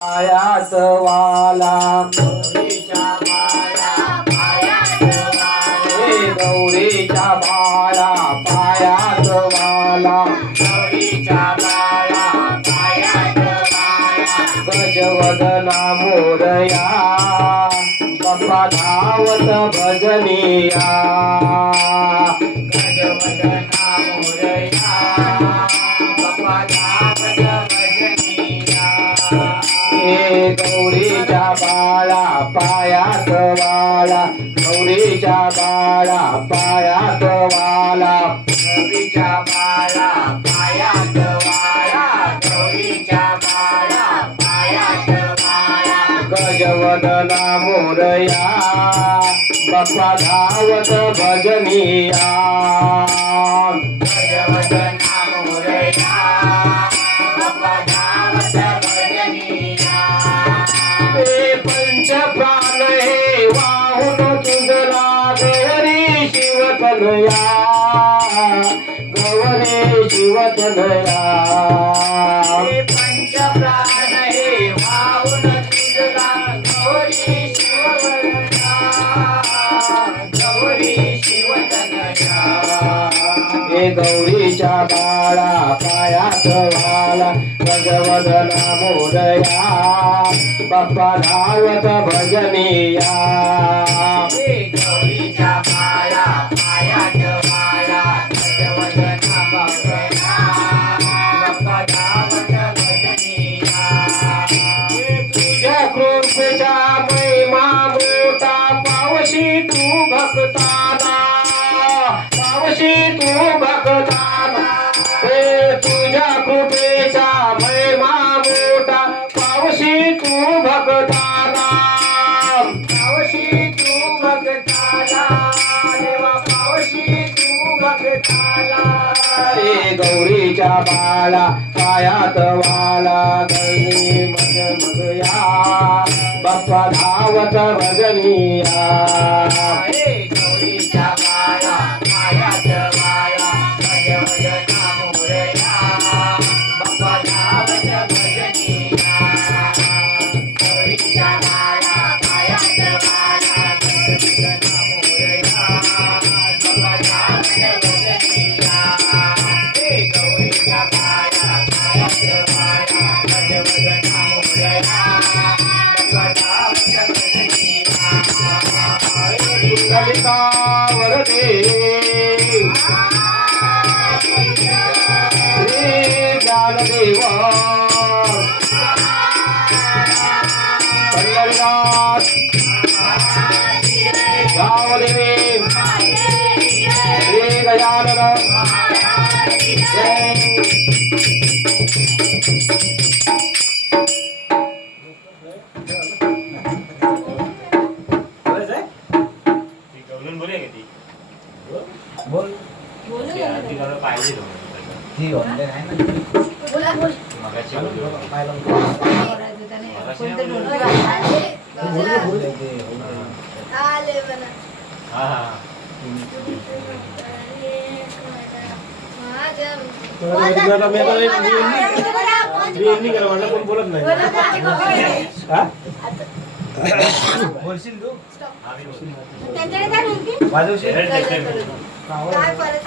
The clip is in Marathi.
पायात वाला गौरीच्या बाळा पायात वाला, गौरीच्या बाळा पायात वाला, गौरीच्या बाळा पायात वाला, गजवदना मोरया बाप्पा धावत भजनिया, गजवदना मोरया बाप्पा धावत भजनिया. हे गौरीच्या बाळा पायात वाला, गौरीच्या बाळा पायात वाला, गौरीच्या बाळा पायात वाला, गौरीच्या बाळा पायात वाला, गजवदना मोरया बाप्पा धावत भजनिया, गजवदना मोरया बाप्पा धावत भजनिया. हे पंच प्राण हे वाहून तुझला गौरी शिवतनया, गौरी शिवतनया, हे पंचप्राण हे वाहून तुझला गौरी शिवतनया, गौरी शिवतनया. हे गौरीच्या बाळा पायात वाला, गजवदना मोरया बाप्पा धावत भजनिया, हे गौरीच्या बाळा पायात वाला, गजवदना मोरया बाप्पा धावत भजनिया. तुझ्या कृपेचा महिमा मोठा पावशी तू भक्ताना, पावशी तू भक्ताना, हे तुझ्या कृपेचा महिमा मोठा पावशी तू भक्ताना, पावशी तू भक्ताला देवा, पावशी तू भक्ताला. हे गौरीच्या बाळा पायात वाला, गौरी मज मगया बाप्पा धावत भजनिया, हे गौरीच्या बाळा पायात वाला, गजवदना मोरया बाप्पा धावत भजनिया. गौरीच्या बाळा पायात वाला, गजवदना मोरया बाप्पा धावत भजनिया. हे गौरीच्या बाळा पायात वाला, गजवदना मोरया बाप्पा धावत भजनिया. ललितावरती श्री ज्ञानदेव पंढरीनाथ गावदेवी श्री गजानन जय. ती ऑनलाईन आहे ना. कोण बोलत नाही. बोलशील तू त्यांच्याकडे काय म्हणते? वाजवशील काय परत